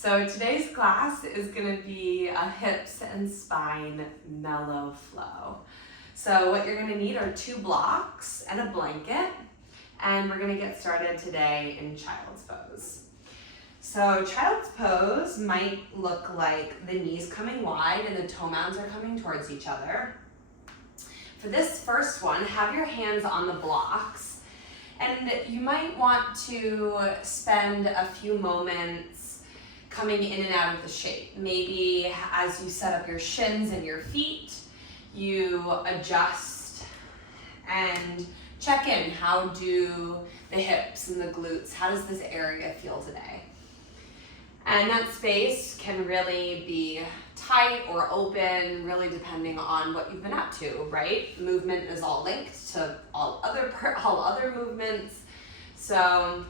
So today's class is going to be a hips and spine mellow flow. So what you're going to need are 2 blocks and a blanket, and we're going to get started today in child's pose. So child's pose might look like the knees coming wide and the toe mounds are coming towards each other. For this first one, have your hands on the blocks, and you might want to spend a few moments coming in and out of the shape. Maybe as you set up your shins and your feet, you adjust and check in. How do the hips and the glutes, how does this area feel today? And that space can really be tight or open, really depending on what you've been up to, right? Movement is all linked to all other movements. So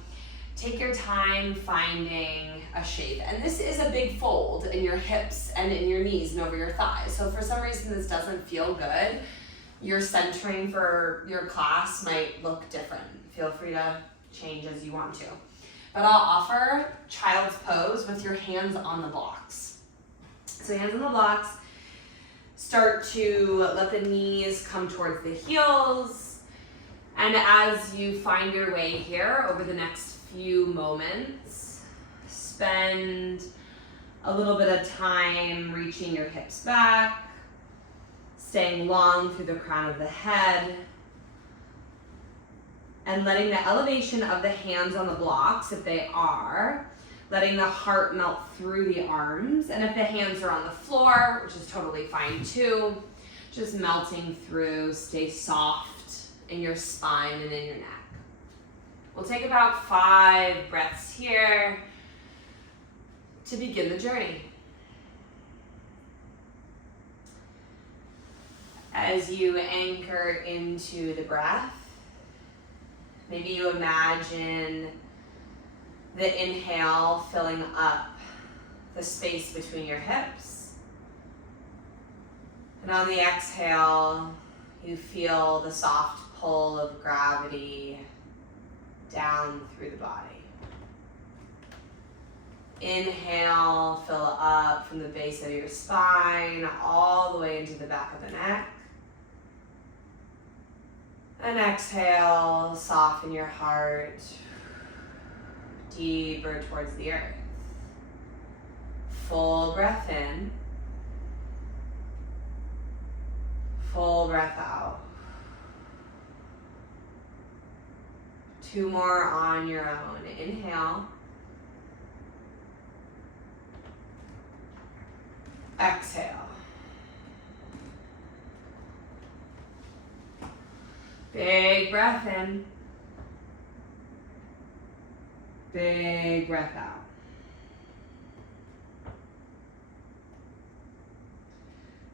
take your time finding a shape. And this is a big fold in your hips and in your knees and over your thighs. So if for some reason this doesn't feel good, your centering for your class might look different. Feel free to change as you want to. But I'll offer child's pose with your hands on the blocks. So hands on the blocks, start to let the knees come towards the heels. And as you find your way here over the next few moments, spend a little bit of time reaching your hips back, staying long through the crown of the head, and letting the elevation of the hands on the blocks, if they are, letting the heart melt through the arms. And if the hands are on the floor, which is totally fine too, just melting through, stay soft in your spine and in your neck. We'll take about 5 breaths here to begin the journey. As you anchor into the breath, maybe you imagine the inhale filling up the space between your hips. And on the exhale, you feel the soft pull of gravity down through the body. Inhale, fill up from the base of your spine all the way into the back of the neck. And exhale, soften your heart deeper towards the earth. Full breath in. Full breath out. 2 more on your own. Inhale. Exhale. Big breath in. Big breath out.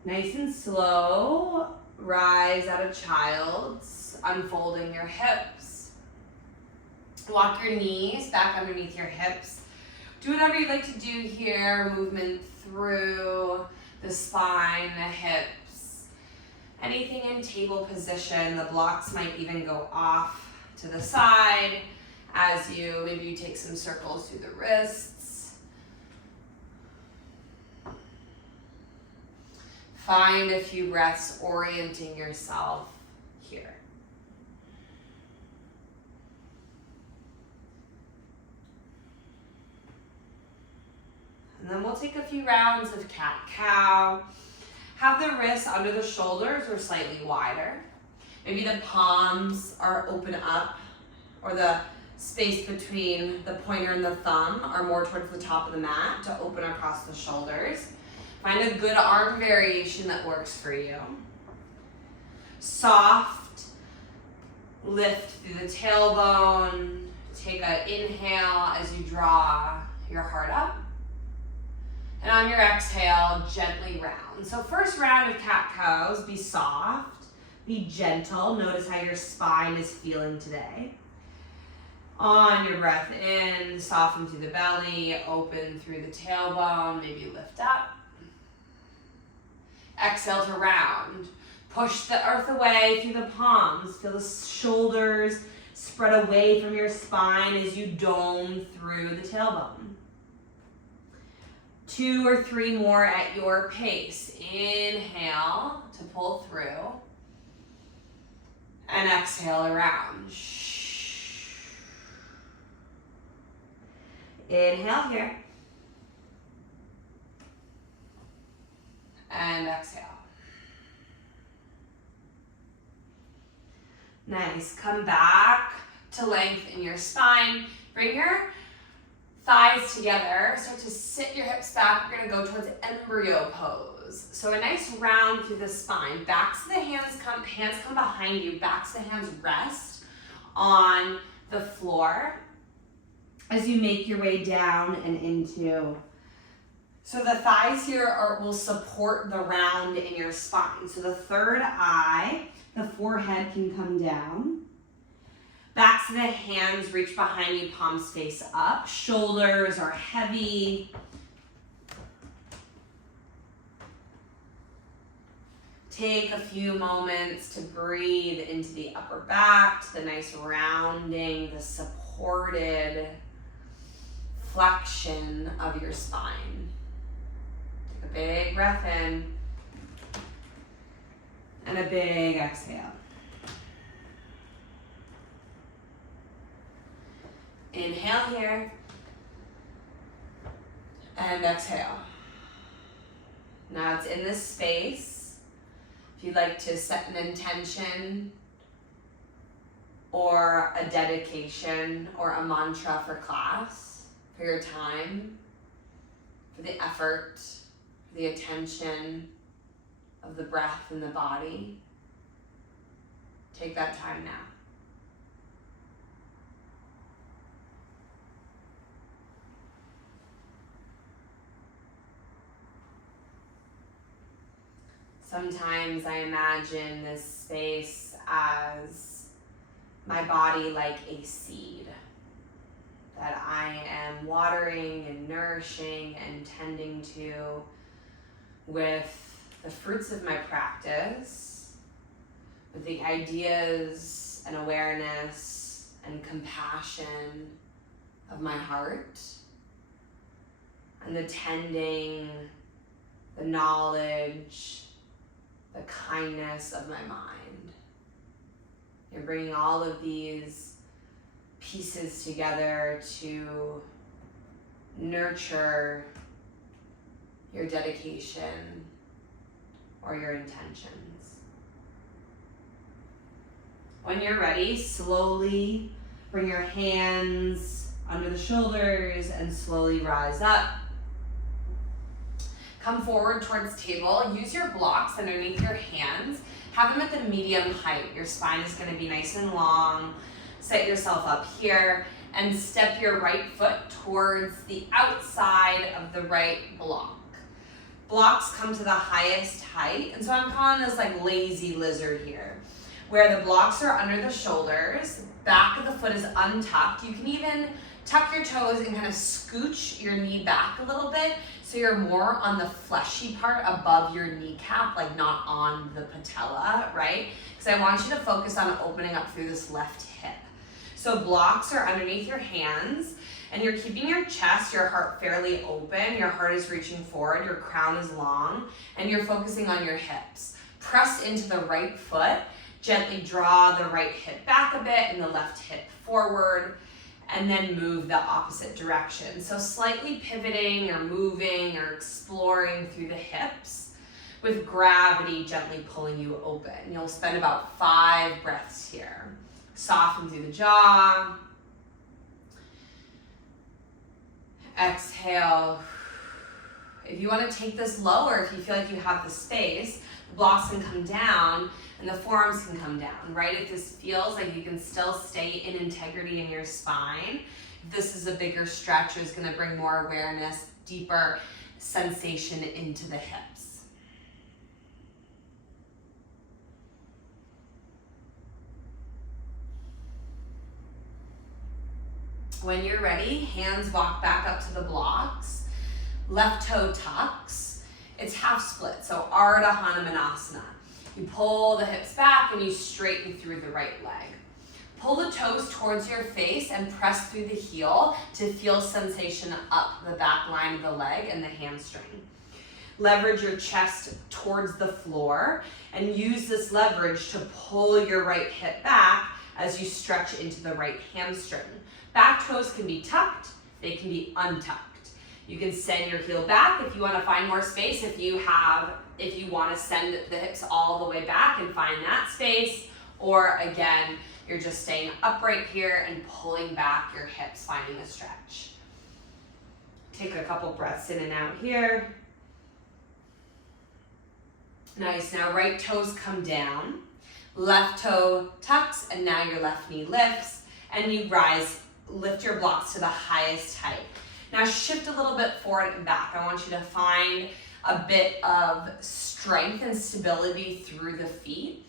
Nice and slow, rise out of child's, unfolding your hips. Walk your knees back underneath your hips. Do whatever you'd like to do here, movement through the spine, the hips. Anything in table position, the blocks might even go off to the side as maybe you take some circles through the wrists. Find a few breaths orienting yourself here. And then we'll take a few rounds of cat-cow. Have the wrists under the shoulders or slightly wider. Maybe the palms are open up, or the space between the pointer and the thumb are more towards the top of the mat to open across the shoulders. Find a good arm variation that works for you. Soft lift through the tailbone. Take an inhale as you draw your heart up. And on your exhale, gently round. So first round of cat-cows, be soft, be gentle. Notice how your spine is feeling today. On your breath in, soften through the belly, open through the tailbone, maybe lift up. Exhale to round. Push the earth away through the palms. Feel the shoulders spread away from your spine as you dome through the tailbone. 2 or 3 more at your pace. Inhale to pull through. And exhale around. Inhale here. And exhale. Nice. Come back to length in your spine. Bring your thighs together. Start to sit your hips back. We're going to go towards embryo pose. So a nice round through the spine. Backs of the hands come behind you. Backs of the hands rest on the floor as you make your way down and into. So the thighs here will support the round in your spine. So the third eye, the forehead can come down. Backs of the hands reach behind you, palms face up. Shoulders are heavy. Take a few moments to breathe into the upper back, to the nice rounding, the supported flexion of your spine. Take a big breath in and a big exhale. Inhale here and exhale. Now it's in this space. If you'd like to set an intention or a dedication or a mantra for class, for your time, for the effort, for the attention of the breath and the body, take that time now. Sometimes I imagine this space as my body like a seed that I am watering and nourishing and tending to with the fruits of my practice, with the ideas and awareness and compassion of my heart, and the tending, the knowledge, the kindness of my mind. You're bringing all of these pieces together to nurture your dedication or your intentions. When you're ready, slowly bring your hands under the shoulders and slowly rise up. Come forward towards table. Use your blocks underneath your hands. Have them at the medium height. Your spine is going to be nice and long. Set yourself up here and step your right foot towards the outside of the right block. Blocks come to the highest height, and so I'm calling this like lazy lizard here, where the blocks are under the shoulders, back of the foot is untucked. You can even tuck your toes and kind of scooch your knee back a little bit so you're more on the fleshy part above your kneecap, like not on the patella, right? Because I want you to focus on opening up through this left hip. So blocks are underneath your hands, and you're keeping your chest, your heart fairly open. Your heart is reaching forward, your crown is long, and you're focusing on your hips. Press into the right foot, gently draw the right hip back a bit and the left hip forward, and then move the opposite direction. So slightly pivoting or moving or exploring through the hips with gravity gently pulling you open. You'll spend about 5 breaths here. Soften through the jaw. Exhale. If you want to take this lower, if you feel like you have the space, the blocks can come down and the forearms can come down, right? If this feels like you can still stay in integrity in your spine, this is a bigger stretch, is going to bring more awareness, deeper sensation into the hips. When you're ready, hands walk back up to the blocks, left toe tucks. It's half split, so Ardha Hanumanasana. You pull the hips back and you straighten through the right leg. Pull the toes towards your face and press through the heel to feel sensation up the back line of the leg and the hamstring. Leverage your chest towards the floor and use this leverage to pull your right hip back as you stretch into the right hamstring. Back toes can be tucked, they can be untucked. You can send your heel back if you want to find more space, if you want to send the hips all the way back and find that space, or again, you're just staying upright here and pulling back your hips, finding a stretch. Take a couple breaths in and out here. Nice, now right toes come down, left toe tucks, and now your left knee lifts, and you rise, lift your blocks to the highest height. Now shift a little bit forward and back. I want you to find a bit of strength and stability through the feet.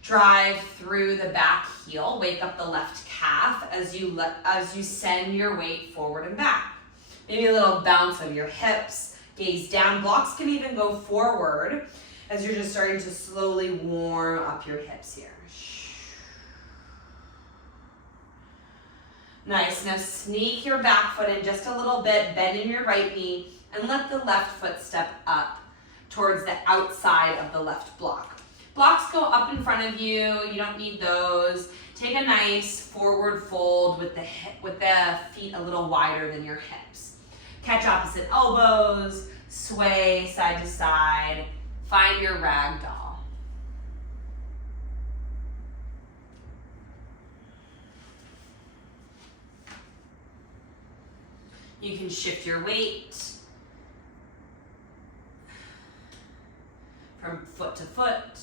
Drive through the back heel, wake up the left calf as you send your weight forward and back. Maybe a little bounce of your hips, gaze down. Blocks can even go forward as you're just starting to slowly warm up your hips here. Nice, now sneak your back foot in just a little bit, bend in your right knee, and let the left foot step up towards the outside of the left block. Blocks go up in front of you, you don't need those. Take a nice forward fold with the feet a little wider than your hips. Catch opposite elbows, sway side to side, find your ragdoll. You can shift your weight from foot to foot.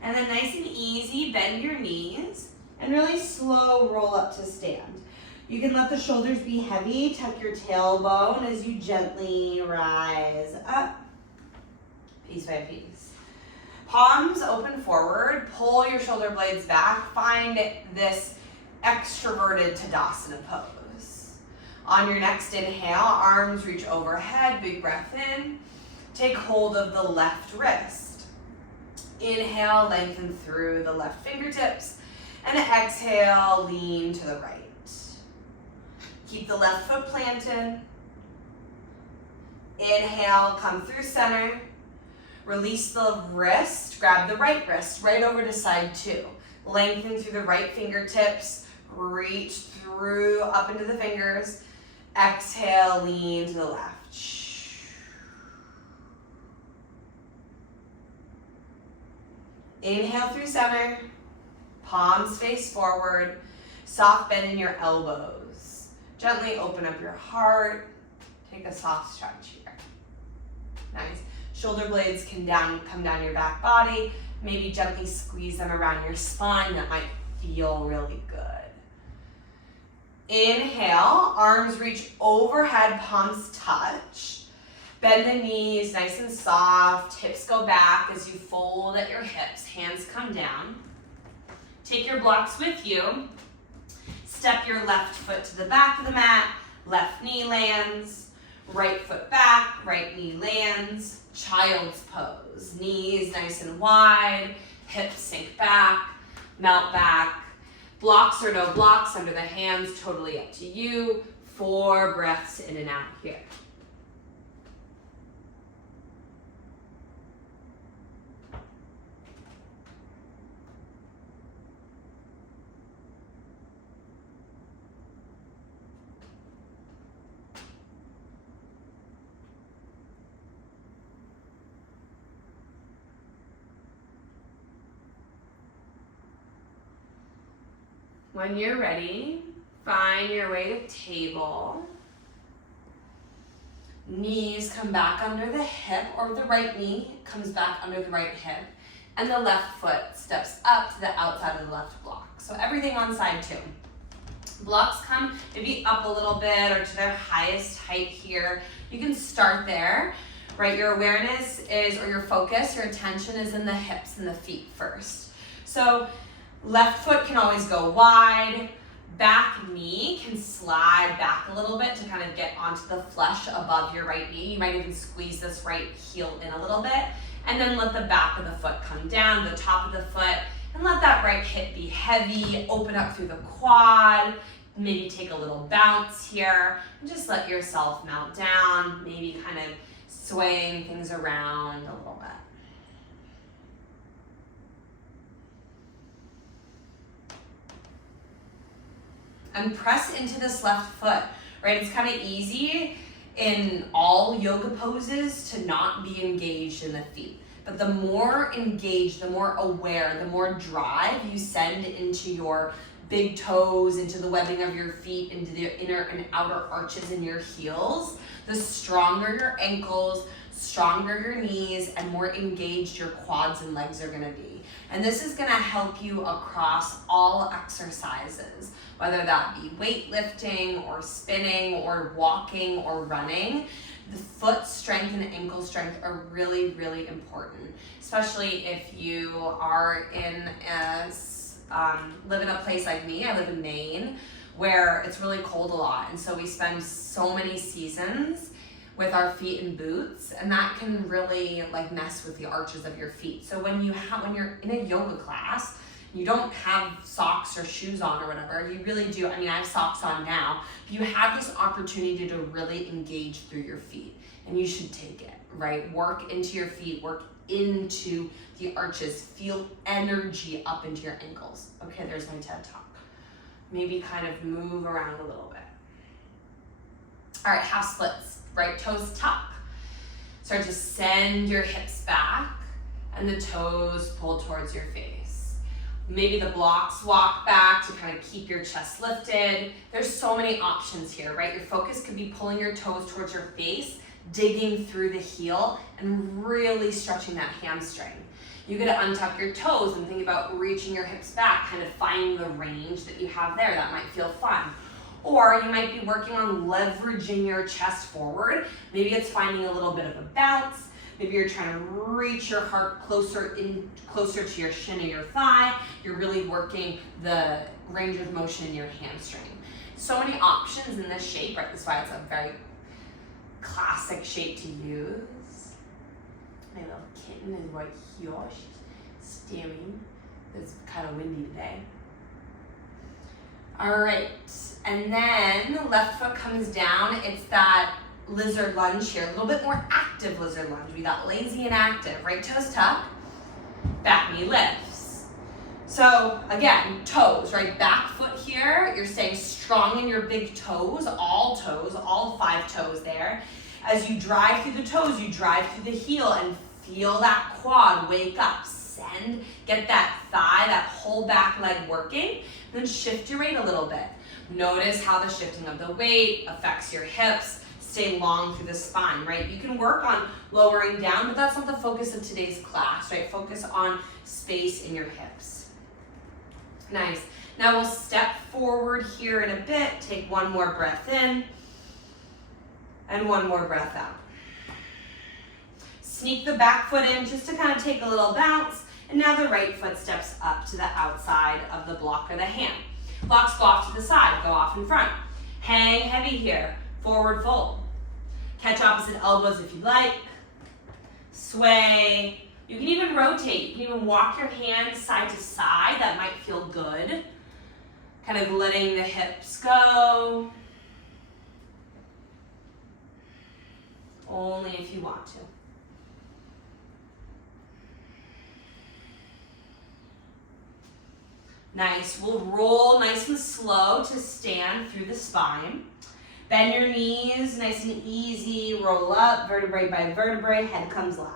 And then nice and easy, bend your knees and really slow roll up to stand. You can let the shoulders be heavy, tuck your tailbone as you gently rise up, piece by piece. Palms open forward, pull your shoulder blades back, find this extroverted Tadasana pose. On your next inhale, arms reach overhead, big breath in. Take hold of the left wrist. Inhale, lengthen through the left fingertips, and exhale, lean to the right. Keep the left foot planted. Inhale, come through center. Release the wrist, grab the right wrist, right over to side two. Lengthen through the right fingertips, reach through up into the fingers. Exhale, lean to the left. Inhale through center, palms face forward, soft bend in your elbows. Gently open up your heart, take a soft stretch here. Nice. Shoulder blades can come down your back body, maybe gently squeeze them around your spine. That might feel really good. Inhale, arms reach overhead, palms touch. Bend the knees, nice and soft. Hips go back as you fold at your hips. Hands come down. Take your blocks with you. Step your left foot to the back of the mat. Left knee lands. Right foot back. Right knee lands. Child's pose. Knees nice and wide. Hips sink back. Melt back. Blocks or no blocks under the hands, totally up to you. 4 breaths in and out here. When you're ready, find your way to table. Knees come back under the hip, or the right knee comes back under the right hip, and the left foot steps up to the outside of the left block. So everything on side 2. Blocks come maybe up a little bit or to their highest height here. You can start there, right? Your awareness is, or your focus, your attention is in the hips and the feet first. So left foot can always go wide, back knee can slide back a little bit to kind of get onto the flesh above your right knee. You might even squeeze this right heel in a little bit, and then let the back of the foot come down, the top of the foot, and let that right hip be heavy, open up through the quad, maybe take a little bounce here, and just let yourself melt down, maybe kind of swaying things around a little bit. And press into this left foot, right? It's kind of easy in all yoga poses to not be engaged in the feet. But the more engaged, the more aware, the more drive you send into your big toes, into the webbing of your feet, into the inner and outer arches in your heels, the stronger your ankles, stronger your knees, and more engaged your quads and legs are gonna be. And this is gonna help you across all exercises, whether that be weightlifting or spinning or walking or running. The foot strength and ankle strength are really, really important, especially if you are live in a place like me. I live in Maine, where it's really cold a lot, and so we spend so many seasons with our feet in boots, and that can really like mess with the arches of your feet. So when you're in a yoga class, you don't have socks or shoes on or whatever, you really do. I mean, I have socks on now. You have this opportunity to really engage through your feet, and you should take it, right? Work into your feet, work into the arches, feel energy up into your ankles. Okay, there's my TED Talk. Maybe kind of move around a little bit. All right, half splits, right toes tuck. Start to send your hips back and the toes pull towards your face. Maybe the blocks walk back to kind of keep your chest lifted. There's so many options here, right? Your focus could be pulling your toes towards your face, digging through the heel, and really stretching that hamstring. You get to untuck your toes and think about reaching your hips back, kind of finding the range that you have there. That might feel fun. Or you might be working on leveraging your chest forward. Maybe it's finding a little bit of a bounce. Maybe you're trying to reach your heart closer to your shin or your thigh. You're really working the range of motion in your hamstring. So many options in this shape, right? That's why it's a very classic shape to use. My little kitten is right here. She's staring. It's kind of windy today. All right, and then the left foot comes down. It's that lizard lunge here, a little bit more active lizard lunge. We got lazy and active, right toes tuck, back knee lifts. So again, toes, right, back foot here, you're staying strong in your big toes, all 5 toes there. As you drive through the toes, you drive through the heel and feel that quad wake up, send, get that thigh, that whole back leg working, then shift your weight a little bit. Notice how the shifting of the weight affects your hips. Stay long through the spine, right? You can work on lowering down, but that's not the focus of today's class, right? Focus on space in your hips. Nice. Now we'll step forward here in a bit. Take one more breath in and one more breath out. Sneak the back foot in just to kind of take a little bounce. And now the right foot steps up to the outside of the block or the hand. Blocks go off to the side, go off in front. Hang heavy here, forward fold. Catch opposite elbows if you like. Sway. You can even rotate. You can even walk your hands side to side. That might feel good. Kind of letting the hips go. Only if you want to. Nice. We'll roll nice and slow to stand through the spine. Bend your knees, nice and easy. Roll up, vertebrae by vertebrae. Head comes last.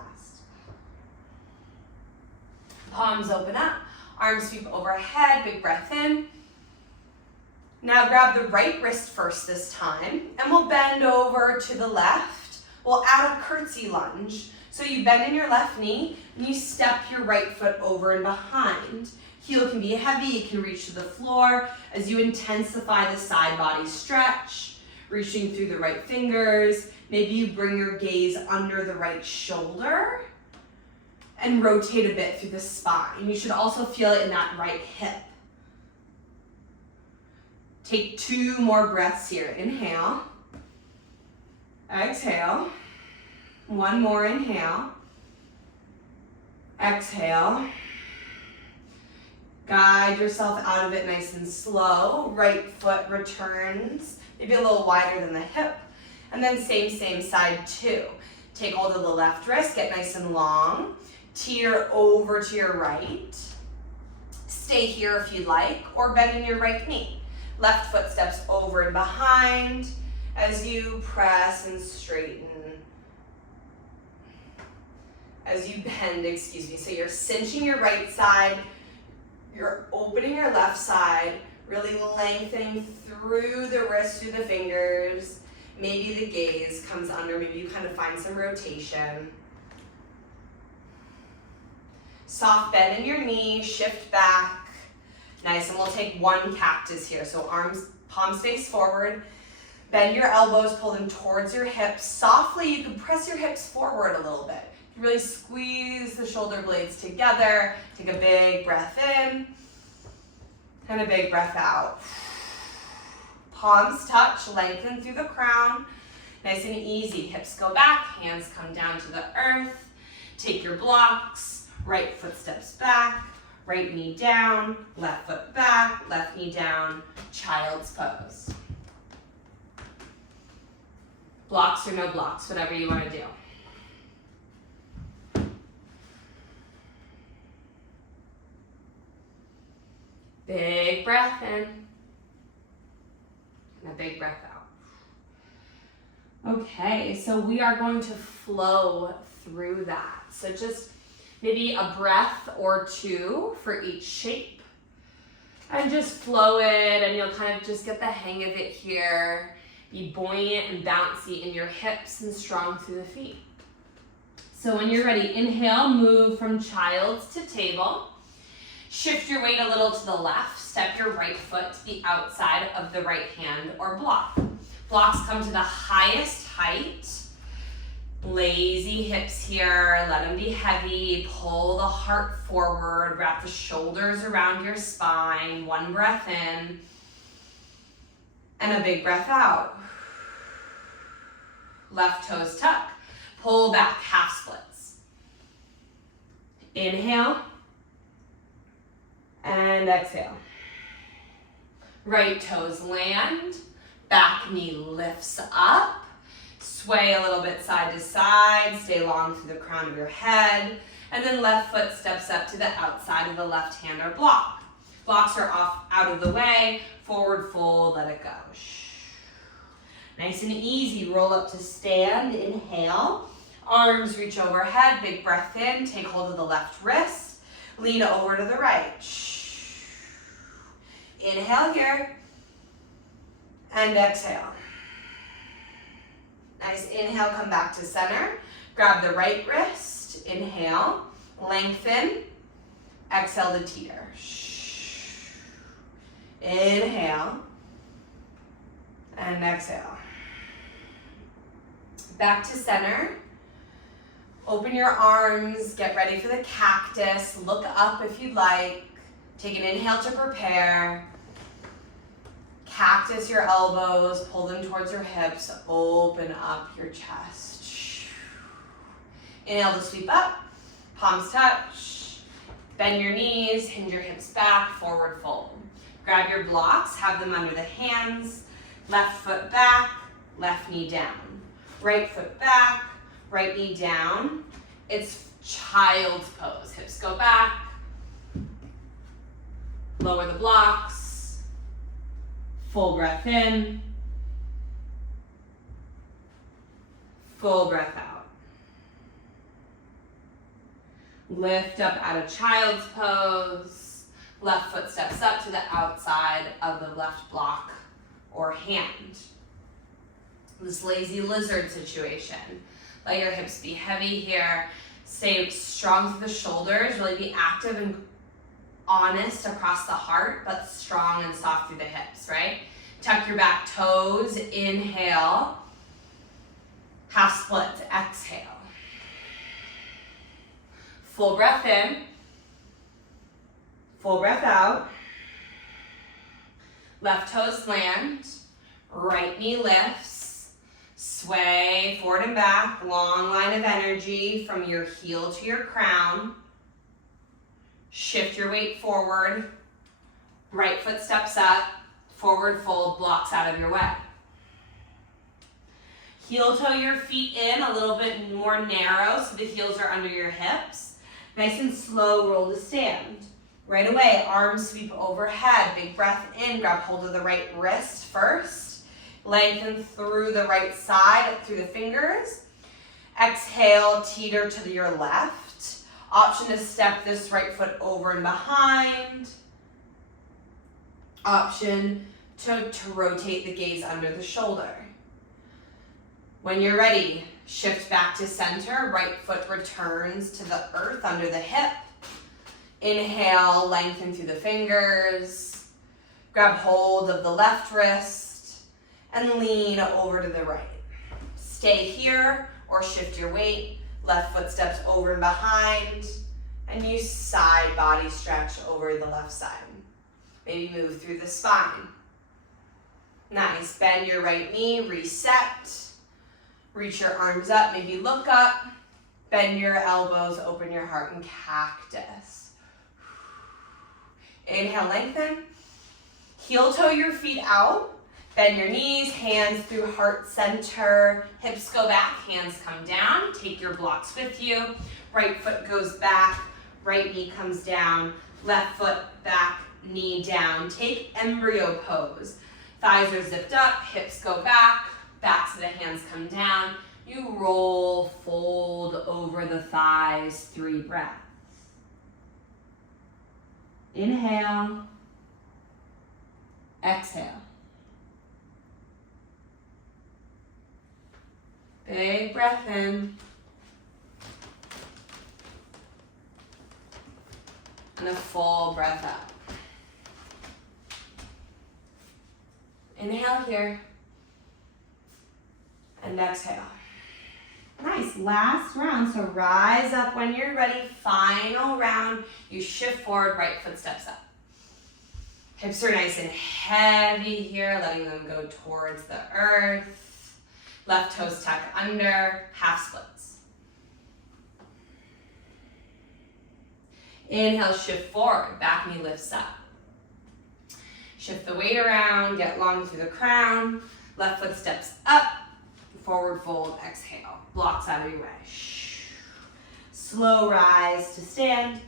Palms open up. Arms sweep overhead. Big breath in. Now grab the right wrist first this time, and we'll bend over to the left. We'll add a curtsy lunge. So you bend in your left knee, and you step your right foot over and behind. Heel can be heavy, it can reach to the floor as you intensify the side body stretch, reaching through the right fingers. Maybe you bring your gaze under the right shoulder and rotate a bit through the spine. You should also feel it in that right hip. Take 2 more breaths here. Inhale. Exhale. 1 more inhale. Exhale. Guide yourself out of it nice and slow. Right foot returns, maybe a little wider than the hip. And then same side too. Take hold of the left wrist, get nice and long. Tear over to your right. Stay here if you'd like, or bend in your right knee. Left foot steps over and behind as you press and straighten. As you bend, So you're cinching your right side, you're opening your left side, really lengthening through the wrist, through the fingers. Maybe the gaze comes under, maybe you kind of find some rotation. Soft bend in your knee, shift back. Nice, and we'll take 1 cactus here. So arms, palms face forward. Bend your elbows, pull them towards your hips. Softly, you can press your hips forward a little bit. Really squeeze the shoulder blades together. Take a big breath in and a big breath out. Palms touch, lengthen through the crown. Nice and easy. Hips go back, hands come down to the earth. Take your blocks. Right foot steps back, right knee down, left foot back, left knee down, child's pose. Blocks or no blocks, whatever you want to do. Big breath in, and a big breath out. Okay, so we are going to flow through that. So just maybe a breath or 2 for each shape. And just flow it, and you'll kind of just get the hang of it here. Be buoyant and bouncy in your hips and strong through the feet. So when you're ready, inhale, move from child's to table. Shift your weight a little to the left. Step your right foot to the outside of the right hand or block. Blocks come to the highest height. Lazy hips here. Let them be heavy. Pull the heart forward. Wrap the shoulders around your spine. 1 breath in. And a big breath out. Left toes tuck. Pull back, half splits. Inhale. And exhale. Right toes land, back knee lifts up. Sway a little bit side to side, stay long through the crown of your head. And then left foot steps up to the outside of the left hand or block. Blocks are off out of the way, forward fold, let it go. Nice and easy, roll up to stand, inhale. Arms reach overhead, big breath in, take hold of the left wrist. Lean over to the right. Inhale here, and exhale. Nice, inhale, come back to center. Grab the right wrist, inhale, lengthen, exhale to teeter. Inhale, and exhale. Back to center. Open your arms, get ready for the cactus. Look up if you'd like. Take an inhale to prepare. Cactus your elbows, pull them towards your hips, open up your chest. Inhale to sweep up, palms touch. Bend your knees, hinge your hips back, forward fold. Grab your blocks, have them under the hands. Left foot back, left knee down. Right foot back, right knee down. It's child's pose. Hips go back. Lower the blocks. Full breath in. Full breath out. Lift up out of child's pose. Left foot steps up to the outside of the left block or hand. This lazy lizard situation. Let your hips be heavy here. Stay strong through the shoulders. Really be active and honest across the heart, but strong and soft through the hips, right? Tuck your back toes. Inhale. Half splits. Exhale. Full breath in. Full breath out. Left toes land. Right knee lifts. Sway forward and back. Long line of energy from your heel to your crown. Shift your weight forward. Right foot steps up. Forward fold blocks out of your way. Heel toe your feet in a little bit more narrow so the heels are under your hips. Nice and slow roll to stand. Right away, arms sweep overhead. Big breath in, grab hold of the right wrist first. Lengthen through the right side, through the fingers. Exhale, teeter to your left. Option to step this right foot over and behind. Option to rotate the gaze under the shoulder. When you're ready, shift back to center. Right foot returns to the earth under the hip. Inhale, lengthen through the fingers. Grab hold of the left wrist and lean over to the right. Stay here or shift your weight. Left foot steps over and behind. And you side body stretch over the left side. Maybe move through the spine. Nice. Bend your right knee, reset. Reach your arms up, maybe look up. Bend your elbows, open your heart and cactus. Inhale, lengthen. Heel toe your feet out. Bend your knees, hands through heart center. Hips go back, hands come down. Take your blocks with you. Right foot goes back, right knee comes down. Left foot back, knee down. Take embryo pose. Thighs are zipped up, hips go back. Backs of the hands come down. You roll, fold over the thighs, 3 breaths. Inhale. Exhale. Big breath in. And a full breath out. Inhale here. And exhale. Nice, last round. So rise up when you're ready. Final round. You shift forward, right foot steps up. Hips are nice and heavy here, letting them go towards the earth. Left toes tuck under, half splits. Inhale, shift forward, back knee lifts up. Shift the weight around, get long through the crown. Left foot steps up. Forward fold, exhale. Blocks out of your way. Slow rise to stand.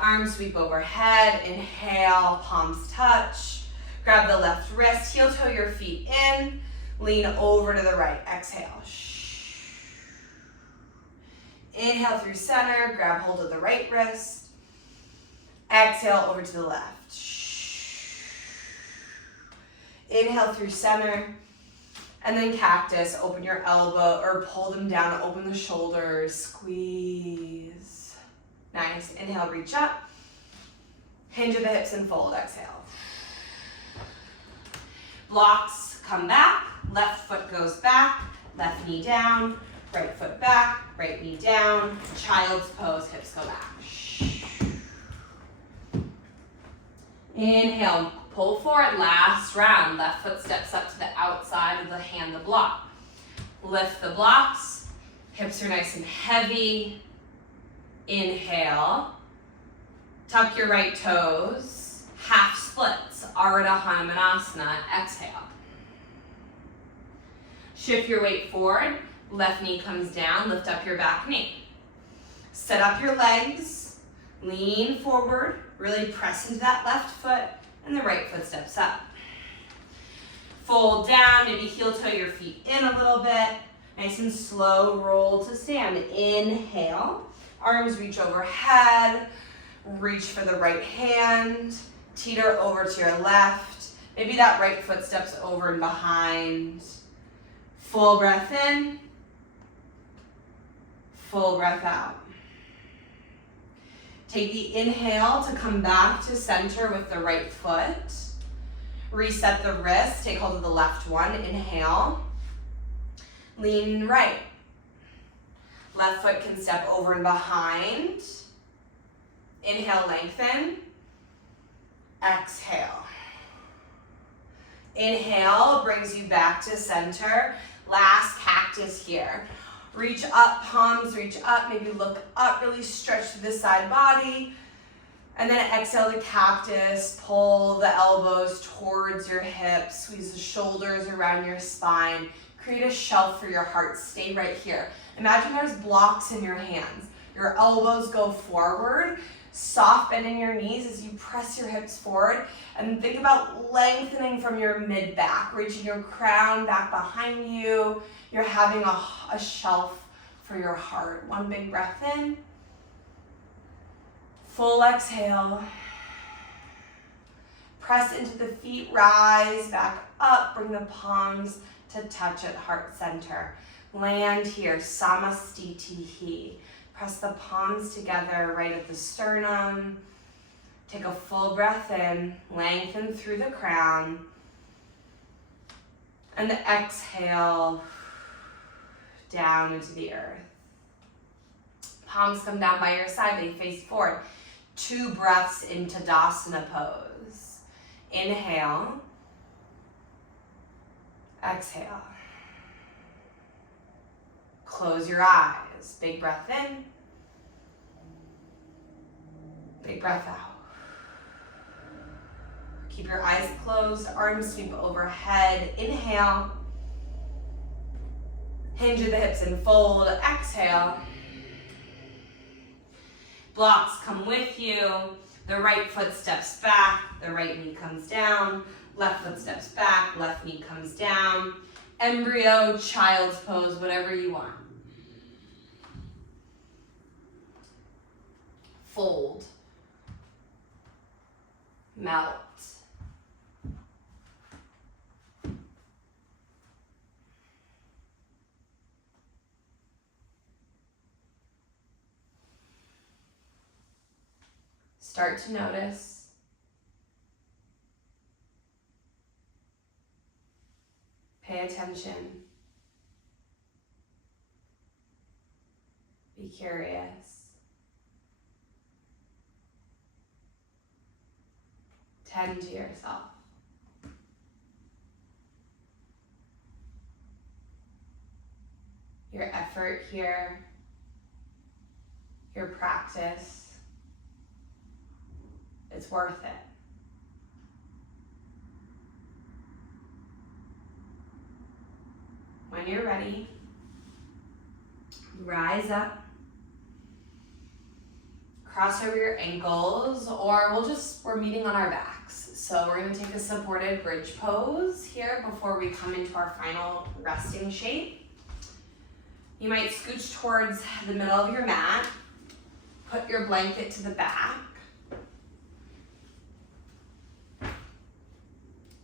Arms sweep overhead. Inhale, palms touch. Grab the left wrist, heel toe your feet in. Lean over to the right. Exhale. Inhale through center. Grab hold of the right wrist. Exhale over to the left. Inhale through center. And then cactus, open your elbow or pull them down, open the shoulders, squeeze. Nice, inhale, reach up. Hinge of the hips and fold, exhale. Blocks, come back, left foot goes back, left knee down, right foot back, right knee down, child's pose, hips go back. Inhale. Pull forward, last round. Left foot steps up to the outside of the hand, the block. Lift the blocks. Hips are nice and heavy. Inhale. Tuck your right toes. Half splits. Ardha Hanumanasana. Exhale. Shift your weight forward. Left knee comes down. Lift up your back knee. Set up your legs. Lean forward. Really press into that left foot. And the right foot steps up. Fold down, maybe heel toe your feet in a little bit. Nice and slow roll to stand. Inhale, arms reach overhead. Reach for the right hand. Teeter over to your left. Maybe that right foot steps over and behind. Full breath in. Full breath out. Take the inhale to come back to center with the right foot. Reset the wrist, take hold of the left one, inhale. Lean right. Left foot can step over and behind. Inhale, lengthen. Exhale. Inhale brings you back to center. Last cactus here. Reach up, palms reach up, maybe look up, really stretch through the side body. And then exhale the cactus, pull the elbows towards your hips, squeeze the shoulders around your spine. Create a shelf for your heart, stay right here. Imagine there's blocks in your hands. Your elbows go forward, soft bend in your knees as you press your hips forward. And think about lengthening from your mid-back, reaching your crown back behind you. You're having a shelf for your heart. One big breath in. Full exhale. Press into the feet, rise back up, bring the palms to touch at heart center. Land here, samastitihi. Press the palms together right at the sternum. Take a full breath in, lengthen through the crown. And exhale down into the earth. Palms come down by your side, they face forward. 2 breaths into Tadasana pose. Inhale. Exhale. Close your eyes. Big breath in. Big breath out. Keep your eyes closed, arms sweep overhead. Inhale. Hinge at the hips and fold. Exhale. Blocks come with you. The right foot steps back, the right knee comes down. Left foot steps back, left knee comes down. Embryo, child's pose, whatever you want. Fold. Melt. Start to notice. Pay attention. Be curious. Tend to yourself. Your effort here, your practice, it's worth it. When you're ready, rise up, cross over your ankles, or we're meeting on our backs. So we're gonna take a supported bridge pose here before we come into our final resting shape. You might scooch towards the middle of your mat, put your blanket to the back.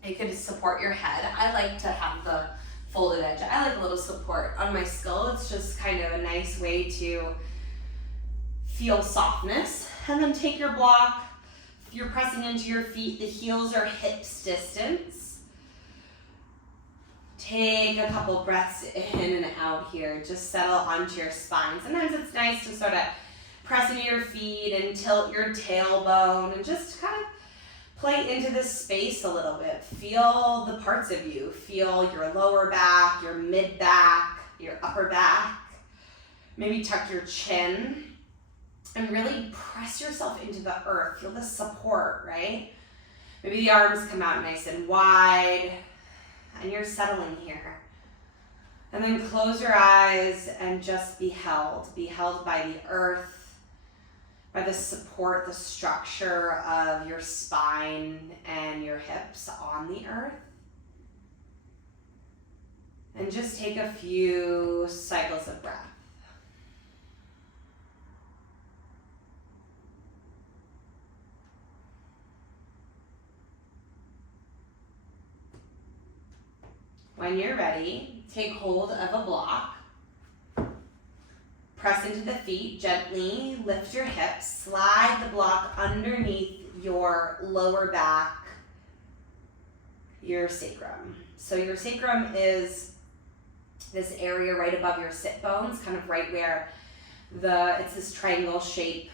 You could support your head. I like to have the folded edge. I like a little support on my skull. It's just kind of a nice way to feel softness. And then take your block. If you're pressing into your feet, the heels are hips distance. Take a couple breaths in and out here. Just settle onto your spine. Sometimes it's nice to sort of press into your feet and tilt your tailbone and just kind of play into this space a little bit. Feel the parts of you. Feel your lower back, your mid back, your upper back. Maybe tuck your chin and really press yourself into the earth. Feel the support, right? Maybe the arms come out nice and wide and you're settling here. And then close your eyes and just be held. Be held by the earth, by the support, the structure of your spine and your hips on the earth. And just take a few cycles of breath. When you're ready, take hold of a block. Press into the feet, gently lift your hips, slide the block underneath your lower back, your sacrum. So your sacrum is this area right above your sit bones, kind of right where it's this triangle shape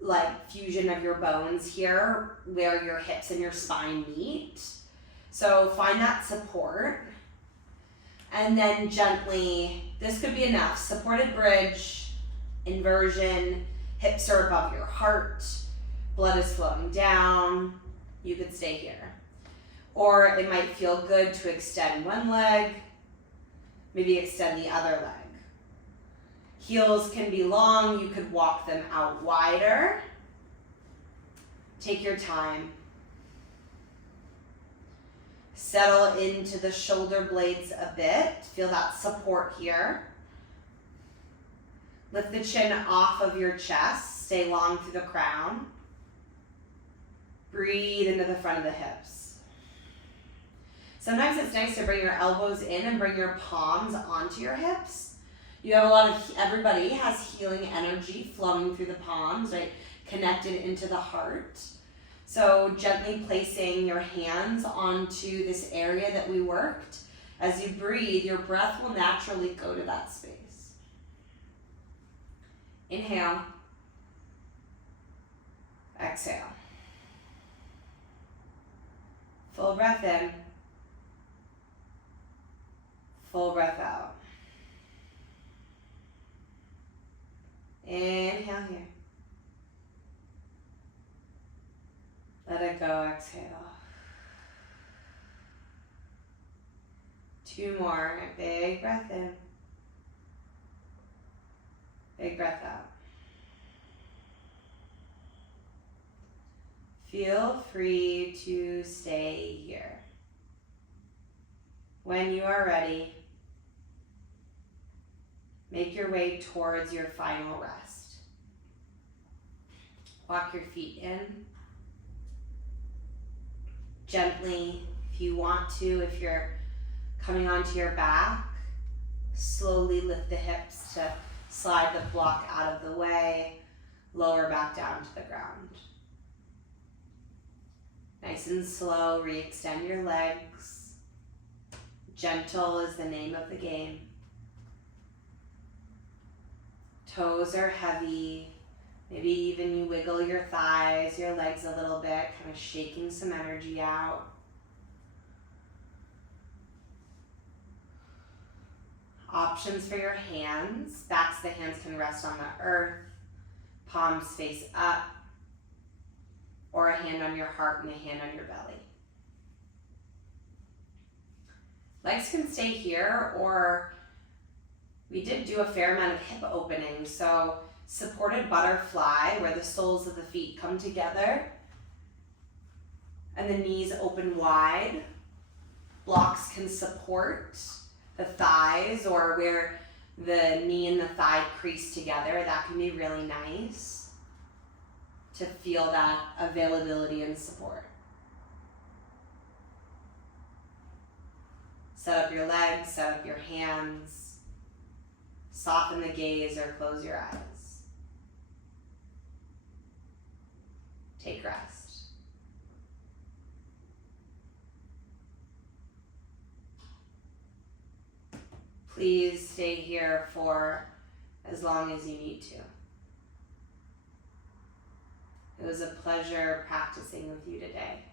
like fusion of your bones here where your hips and your spine meet. So find that support. And then gently, this could be enough. Supported bridge, inversion, hips are above your heart, blood is flowing down. You could stay here. Or it might feel good to extend one leg, maybe extend the other leg. Heels can be long, you could walk them out wider. Take your time. Settle into the shoulder blades a bit. Feel that support here. Lift the chin off of your chest. Stay long through the crown. Breathe into the front of the hips. Sometimes it's nice to bring your elbows in and bring your palms onto your hips. You have everybody has healing energy flowing through the palms, right? Connected into the heart. So gently placing your hands onto this area that we worked. As you breathe, your breath will naturally go to that space. Inhale. Exhale. Full breath in. Full breath out. Inhale here. Let it go, exhale. 2 more, big breath in. Big breath out. Feel free to stay here. When you are ready, make your way towards your final rest. Walk your feet in. Gently, if you want to, if you're coming onto your back, slowly lift the hips to slide the block out of the way, lower back down to the ground. Nice and slow, re-extend your legs. Gentle is the name of the game. Toes are heavy. Maybe even you wiggle your thighs, your legs a little bit, kind of shaking some energy out. Options for your hands. Backs of the hands can rest on the earth. Palms face up. Or a hand on your heart and a hand on your belly. Legs can stay here, or we did do a fair amount of hip opening, so supported butterfly where the soles of the feet come together and the knees open wide. Blocks can support the thighs or where the knee and the thigh crease together. That can be really nice to feel that availability and support. Set up your legs, set up your hands, soften the gaze or close your eyes. Take rest. Please stay here for as long as you need to. It was a pleasure practicing with you today.